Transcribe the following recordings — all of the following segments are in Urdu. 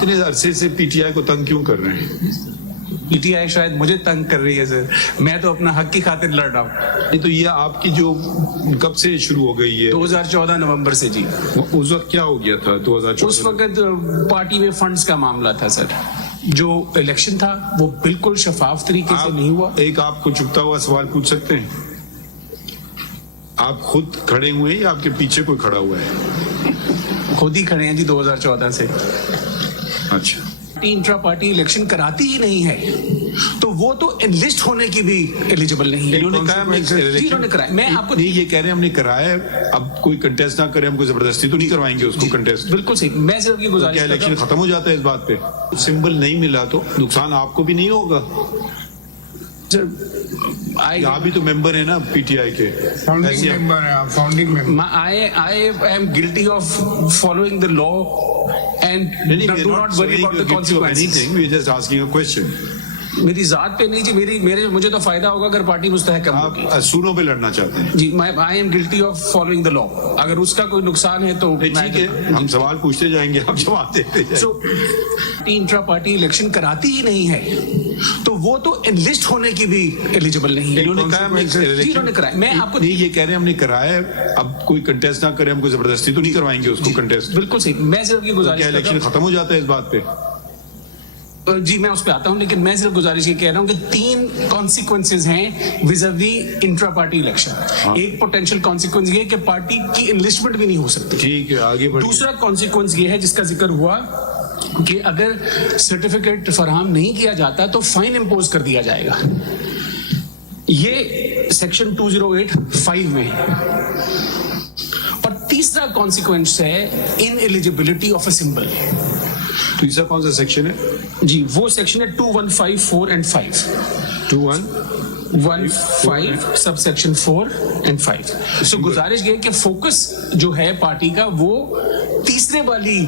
اتنے عرصے سے پی ٹی آئی کو تنگ کیوں کر رہے ہیں؟ پی ٹی آئی شاید مجھے تنگ کر رہی ہے سر، میں تو اپنا حق کی خاطر لڑ رہا ہوں. نہیں تو یہ آپ کی جو کب سے شروع ہو گئی ہے؟ 2014 نومبر سے جی. اس وقت کیا ہو گیا تھا 2014؟ اس وقت پارٹی میں فنڈز کا معاملہ تھا سر. جو الیکشن تھا وہ بالکل شفاف طریقے سے نہیں ہوا. ایک آپ کو چپتا ہوا سوال پوچھ سکتے ہیں؟ آپ خود کھڑے ہوئے ہیں یا آپ کے پیچھے کوئی کھڑا ہوا ہے؟ خود ہی کھڑے ہیں جی 2014 سے. اچھا، انٹرا پارٹی الیکشن کراتی ہی نہیں ہے تو وہ تو انلسٹ ہونے کی بھی ایلیجیبل نہیں ہے. انہوں نے کہا انہوں نے کرایا. میں آپ کو نہیں یہ کہہ رہے ہیں ہم نے کرایا ہے، اب کوئی کنٹیسٹ نہ کرے، ہم کوئی زبردستی تو نہیں کروائیں گے اس کو کنٹیسٹ. بالکل صحیح. میں صرف یہ گزارش کیا الیکشن ختم ہو جاتا ہے اس بات پہ؟ سمبل نہیں ملا تو نقصان آپ کو بھی نہیں ہوگا. آپ بھی تو ممبر ہیں نا پی ٹی آئی کے. فاؤنڈنگ ممبر ہیں آپ، founding member. I am guilty of following the law and do not worry about the consequences. We are just asking a question. میری ذات پہ نہیں جی، مجھے تو فائدہ ہوگا اگر پارٹی مستحکم ہوگی. آپ اصولوں پہ لڑنا چاہتے ہیں جی. I am guilty of following the law. اگر اس کا کوئی نقصان ہے تو ٹھیک ہے، ہم سوال پوچھتے جائیں گے، آپ جواب دیتے جائیں. سو انٹرا پارٹی الیکشن کراتی ہی نہیں ہے تو وہ تو انلسٹ ہونے کی بھی ایلیجیبل نہیں ہے. انہوں نے کہا انہوں نے کرایا. میں آپ کو نہیں یہ کہہ رہے ہیں ہم نے کرایا ہے، اب کوئی کنٹیسٹ نہ کرے، ہم کوئی زبردستی تو نہیں کروائیں گے اس کو کنٹیسٹ. بالکل صحیح. میں صرف یہ گزارش کیا الیکشن ختم ہو جاتا ہے اس بات پہ؟ جی میں اس پہ آتا ہوں، لیکن میں صرف گزارش یہ کہہ رہا ہوں کہ 3 کانسیکوینسز ہیں ویزاوی انٹرا پارٹی الیکشن. ایک پوٹینشیل کانسیکوینس یہ ہے کہ پارٹی کی انلسٹمنٹ بھی نہیں ہو سکتی. ٹھیک ہے، آگے بڑھیں. دوسرا کانسیکوینس یہ ہے جس کا ذکر ہوا کہ اگر سرٹیفکیٹ فراہم نہیں کیا جاتا تو فائن امپوز کر دیا جائے گا. یہ سیکشن 2085 میں ہے. اور تیسرا کانسیکوینس ہے ان ایلیجیبلٹی آف اے سمبل. تیسرا کون سا سیکشن ہے جی؟ وہ سیکشن ہے 2154 اور 5. 2115 سب سیکشن 4 اور 5. سو گزارش یہ کہ فوکس جو ہے پارٹی کا وہ تیسرے والی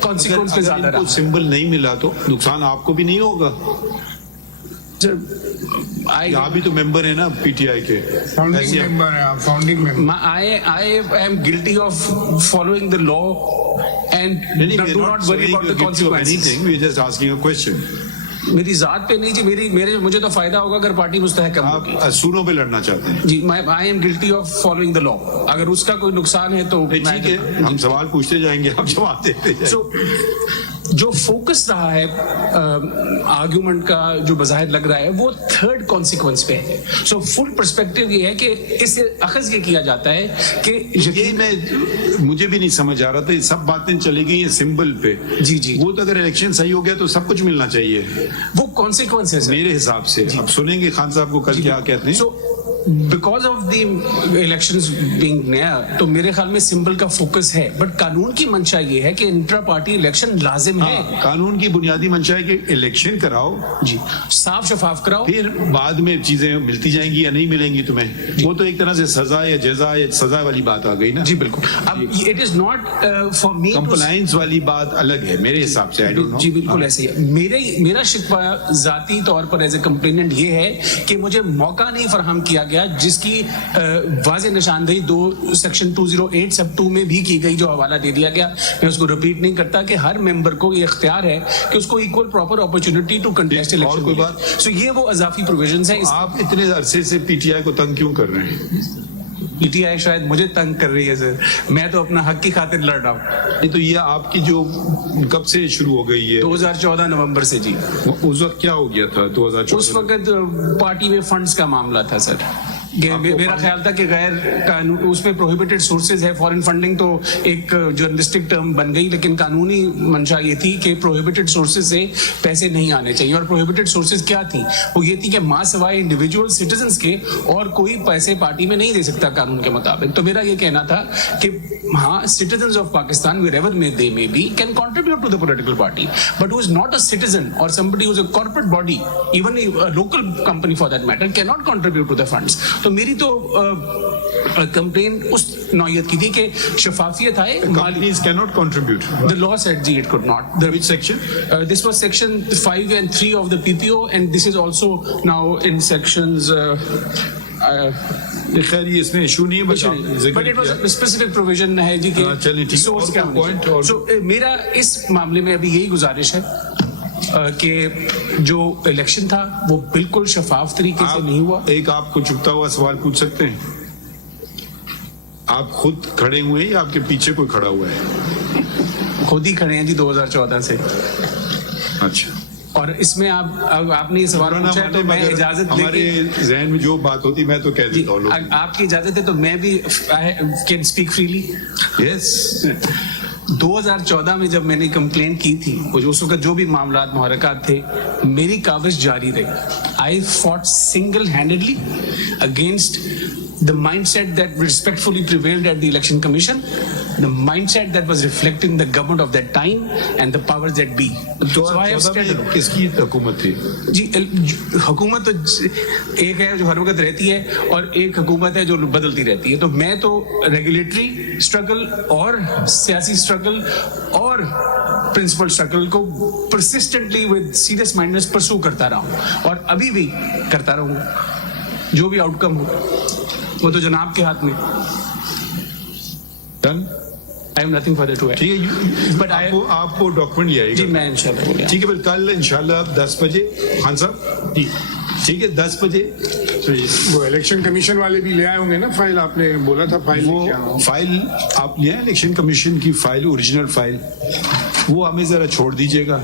کانسیکوینس پہ زیادہ رہا. سمبل نہیں ملا تو نقصان آپ کو بھی نہیں ہوگا. آپ بھی تو ممبر ہیں نا پی ٹی آئی کے. فاؤنڈنگ ممبر ہیں آپ، founding member. I am guilty of following the law and do not worry about the consequences. We are just asking a question. میری ذات پہ نہیں جی، مجھے تو فائدہ ہوگا اگر پارٹی مستحکم ہوگی. آپ اصولوں پہ لڑنا چاہتے ہیں جی. I am guilty of following the law. اگر اس کا کوئی نقصان ہے تو ٹھیک ہے، ہم سوال پوچھتے جائیں گے، آپ جواب دیتے جائیں. سو جو فوکس رہا ہے آرگیومنٹ کا جو بظاہر لگ رہا ہے وہ 3rd کانسیکوینس پہ ہے. سو فل پرسپیکٹو یہ ہے کہ اس سے اخذ یہ کیا جاتا ہے کہ یہ مجھے بھی نہیں سمجھ آ رہا تھا. یہ سب باتیں چلی گئی ہیں سمبل پہ. جی وہ تو اگر الیکشن صحیح ہو گیا تو سب کچھ ملنا چاہیے. وہ کانسیکوینس ہے میرے حساب سے. اب سنیں گے خان صاحب کو کل کیا کہتے ہیں. So because of the elections being نیا تو میرے خیال میں سمبل کا فوکس ہے. بٹ قانون کی منشا یہ ہے کہ انٹرا پارٹی الیکشن لازم ہے. قانون کی بنیادی منشا ہے کہ الیکشن کراؤ، جی صاف شفاف کراؤ، پھر بعد میں چیزیں ملتی جائیں گی یا نہیں ملیں گی تمہیں. وہ تو ایک طرح سے سزا یا جزا یا سزا والی بات آ گئی نا. جی بالکل. اب it is not for me. Compliance والی بات الگ ہے میرے حساب سے. جی بالکل ایسے ہی. میرا شکوہ ذاتی طور پر ایز اے کمپلیننٹ یہ ہے کہ مجھے موقع نہیں فراہم کیا گیا جس کی واضح نشاندہی 2 سیکشن 208 سب 2 میں بھی کی گئی جو حوالہ دے دیا گیا. میں اس کو ریپیٹ نہیں کرتا کہ ہر ممبر کو یہ اختیار ہے کہ اس کو equal proper opportunity to contest election. اور کوئی بات؟ سو یہ وہ اضافی پروویژنز ہیں. آپ اتنے عرصے سے پی ٹی آئی کو تنگ کیوں کر رہے ہیں؟ پی ٹی آئی شاید مجھے تنگ کر رہی ہے سر، میں تو اپنا حق کی خاطر لڑ رہا ہوں. نہیں تو یہ آپ کی جو کب سے شروع ہو گئی ہے 2014 نومبر سے جی. اس وقت کیا ہو گیا تھا 2014؟ اس وقت پارٹی میں فنڈز کا معاملہ تھا سر. میرا خیال تھا کہ غیر اس میں پروہیبٹڈ سورسز ہے. فارن فنڈنگ تو ایک جرنلسٹک ٹرم بن گئی لیکن قانونی منشا یہ تھی کہ پروہیبٹڈ سورسز سے پیسے نہیں آنے چاہیے. اور پروہیبٹڈ سورسز کیا تھی؟ وہ یہ تھی کہ ماں سوائے انڈیویجول سٹیزنس کے اور کوئی پیسے پارٹی میں نہیں دے سکتا قانون کے مطابق. تو میرا یہ کہنا تھا کہ ہاں citizens of Pakistan wherever they may be can contribute to the political party, but who is not a citizen or somebody who is a corporate body, even a local company for that matter, cannot contribute to the funds. تو میری تو کمپلین اس نوعیت کی تھی کہ شفافیت آئے. Companies cannot contribute. The law said it could not. Which section? This was section 5 and 3 of the PPO, and this is also now in sections خیر یہ اس میں ایشو نہیں ہے بس آپ نے ذکر بٹ اٹ کیا. واز اسپیسیفک پروویژن ہے جی کہ چلیے ٹھیک ہے. سورس کیا اور پوائنٹ اور سو میرا اس معاملے میں ابھی یہی گزارش ہے کہ جو الیکشن تھا وہ بالکل شفاف طریقے سے نہیں ہوا. ایک آپ کو چپتا ہوا سوال پوچھ سکتے ہیں؟ آپ خود کھڑے ہوئے ہیں یا آپ کے پیچھے کوئی کھڑا ہوا ہے؟ خود ہی کھڑے ہیں جی 2014 سے. اچھا اور اس میں آپ نے یہ سوال پوچھا ہے تو میں اجازت لے ہمارے کے ذہن میں جو بات ہوتی میں تو کہہ دیتا ہوں. آپ کی اجازت ہے تو میں بھی کین اسپیک فریلی. یس 2014 میں جب میں نے کمپلین کی تھی اس وقت جو بھی معاملات محرکات تھے میری کاوش جاری رہی. I fought single handedly against the mindset that respectfully prevailed at the election commission, the mindset that was reflecting the government of that time and the powers that be. So I have stepped down. کس کی حکومت تھی؟ جی حکومت تو ایک ہے جو ہر وقت رہتی ہے اور ایک حکومت ہے جو بدلتی رہتی ہے. تو میں تو ریگولیٹری اسٹرگل اور سیاسی اسٹرگل اور پرنسپل اسٹرگل کو پرسسٹنٹلی ود سیریس مائنڈنس پرسو کرتا رہا ہوں اور ابھی بھی کرتا رہوں گا. جو بھی آؤٹ کم ہو وہ تو جناب کے ہاتھ میں. Done. I have nothing further to add. ٹھیک ہے But آپ کو ڈاکومنٹ لے آئے جی گا. میں انشاءاللہ بولے. ٹھیک ہے پھر کل انشاءاللہ 10 بجے. خان صاحب جی ٹھیک ہے 10 بجے. وہ الیکشن کمیشن والے بھی لے آئے ہوں گے نا فائل. آپ نے بولا تھا فائل وہ فائل آپ لے آئے الیکشن کمیشن کی فائل, اوریجنل فائل, وہ ہمیں ذرا چھوڑ دیجیے گا.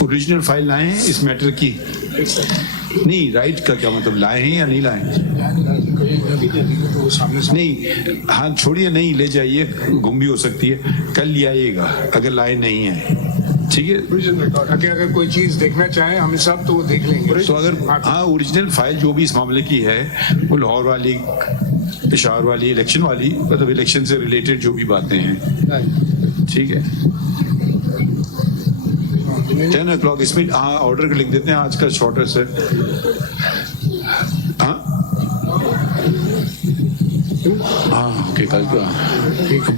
اوریجنل فائل لائے ہیں اس میٹر کی؟ نہیں رائٹ کا کیا مطلب لائے ہیں یا نہیں لائے ہیں؟ نہیں ہاں چھوڑیے, نہیں لے جائیے, گم بھی ہو سکتی ہے. کل لے آئیے گا اگر لائے نہیں ہیں. ٹھیک ہے اگر کوئی چیز دیکھنا چاہے ہمیں صاحب تو وہ دیکھ لیں گے. تو اگر ہاں اوریجنل فائل جو بھی اس معاملے کی ہے وہ لاہور والی, پشاور والی, الیکشن والی, مطلب الیکشن سے ریلیٹڈ جو بھی باتیں ہیں. ٹھیک ہے 10 o'clock اس میں ہاں آرڈر لکھ دیتے ہیں آج کا شارٹر سے. ہاں ہاں اوکے کل کا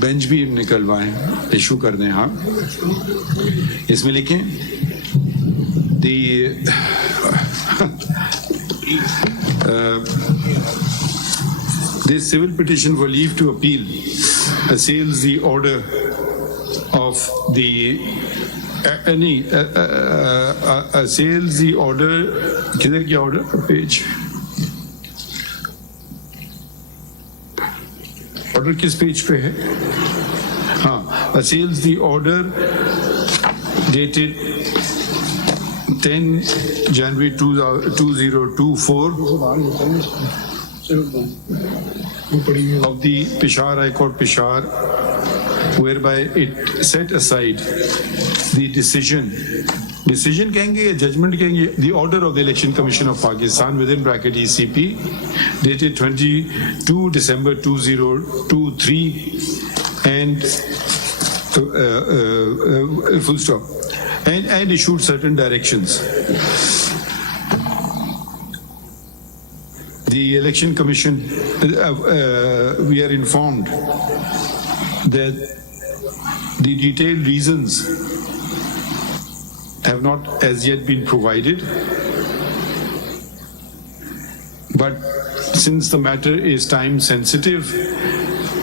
بینچ بھی نکلوائیں, ایشو کر دیں. ہاں اس میں لکھیں this civil petition for leave to appeal assails the order of the assails the order. کدھر کیا order page order کس پیج پہ ہے؟ ہاں assails the order dated 10 January 2024 of the Peshawar High Court Peshawar, whereby it set aside the decision کہیں گے یا ججمنٹ کہیں گے, the order of the Election Commission of Pakistan within bracket ECP dated 22 December 2023 and full stop and issued certain directions. The Election Commission, we are informed that the detailed reasons have not as yet been provided, but since the matter is time sensitive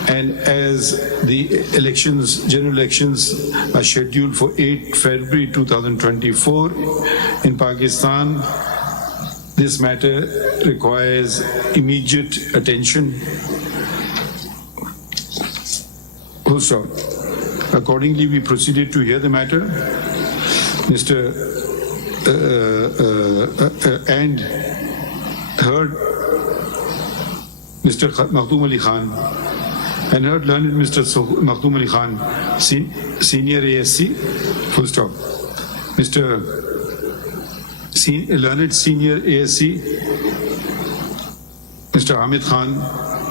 and as the elections, general elections are scheduled for 8 February 2024 in Pakistan, this matter requires immediate attention. Full stop. Accordingly, we proceeded to hear the matter. And heard Mr. Makhdoom Ali Khan and heard learned Mr. Makhdoom Ali Khan, senior ASC, full stop. Mr. Learned senior ASC, Mr. Hamid Khan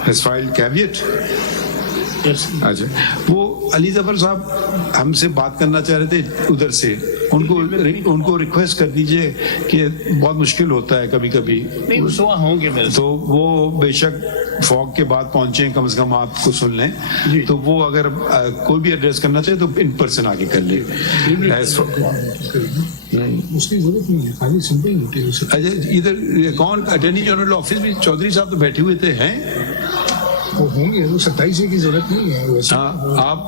has filed caveat. Yes. وہ علی ظفر صاحب ہم سے بات کرنا چاہ رہے تھے ادھر سے, ان کو ریکویسٹ کر دیجئے کہ بہت مشکل ہوتا ہے کبھی کبھی, نہیں صبح ہوں گے میرے, تو وہ بے شک فوگ کے بعد پہنچے, کم از کم آپ کو سن لیں, تو وہ اگر کوئی بھی ایڈریس کرنا چاہے تو ان پرسن آگے کر لیں. اس کی ضرورت نہیں ہے, خالی سمپل نوٹس. اچھا ادھر کون اٹارنی جنرل آفس بھی چودھری صاحب تو بیٹھے ہوئے تھے ہیں, وہ ہوں گے, وہ 27 کی ضرورت نہیں ہے ویسے. ہاں آپ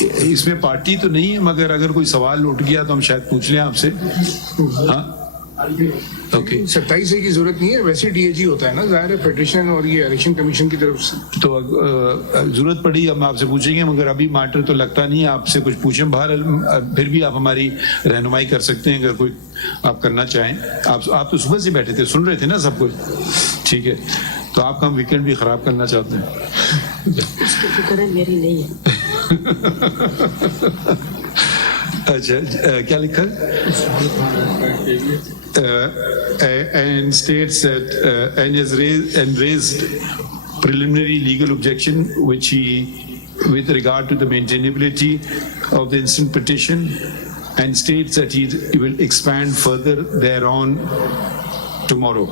اس میں پارٹی تو نہیں ہے, مگر اگر کوئی سوال اٹھ گیا تو ہم شاید پوچھ لیں آپ سے. ہاں اوکے, 27 کی ضرورت نہیں ہے, ویسے ڈی اے جی ہوتا ہے نا, ظاہر ہے فیڈریشن اور یہ الیکشن کمیشن کی طرف سے. تو ضرورت پڑی ہم آپ سے پوچھیں گے, مگر ابھی میٹر تو لگتا نہیں ہے آپ سے کچھ پوچھیں. باہر پھر بھی آپ ہماری رہنمائی کر سکتے ہیں اگر کوئی آپ کرنا چاہیں. آپ تو صبح سے بیٹھے تھے, سن رہے تھے نا سب کچھ, ٹھیک ہے. تو آپ کا ہم ویکینڈ بھی خراب کرنا چاہتے ہیں. اس کی فکر میری نہیں ہے. اچھا کیا لکھا and states that and has raised preliminary legal objection which he with regard to the maintainability of the instant petition, and states that he will expand further thereon tomorrow.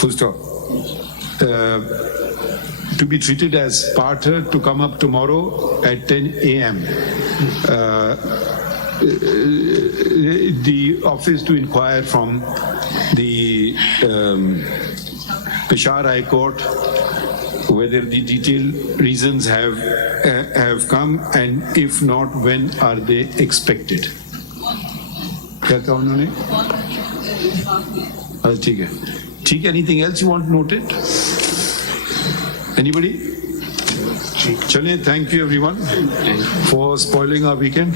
Full stop. To be treated as parter to come up tomorrow at 10 a.m. The office to inquire from the Peshawar High Court whether the detailed reasons have come, and if not, when are they expected. کیا کہا انہوں نے؟ ٹھیک ہے, ٹھیک ہے. Anything else you want noted? Anybody? چلیں, thank you everyone for spoiling our weekend.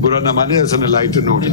برا نہ مانے, as on a lighter note.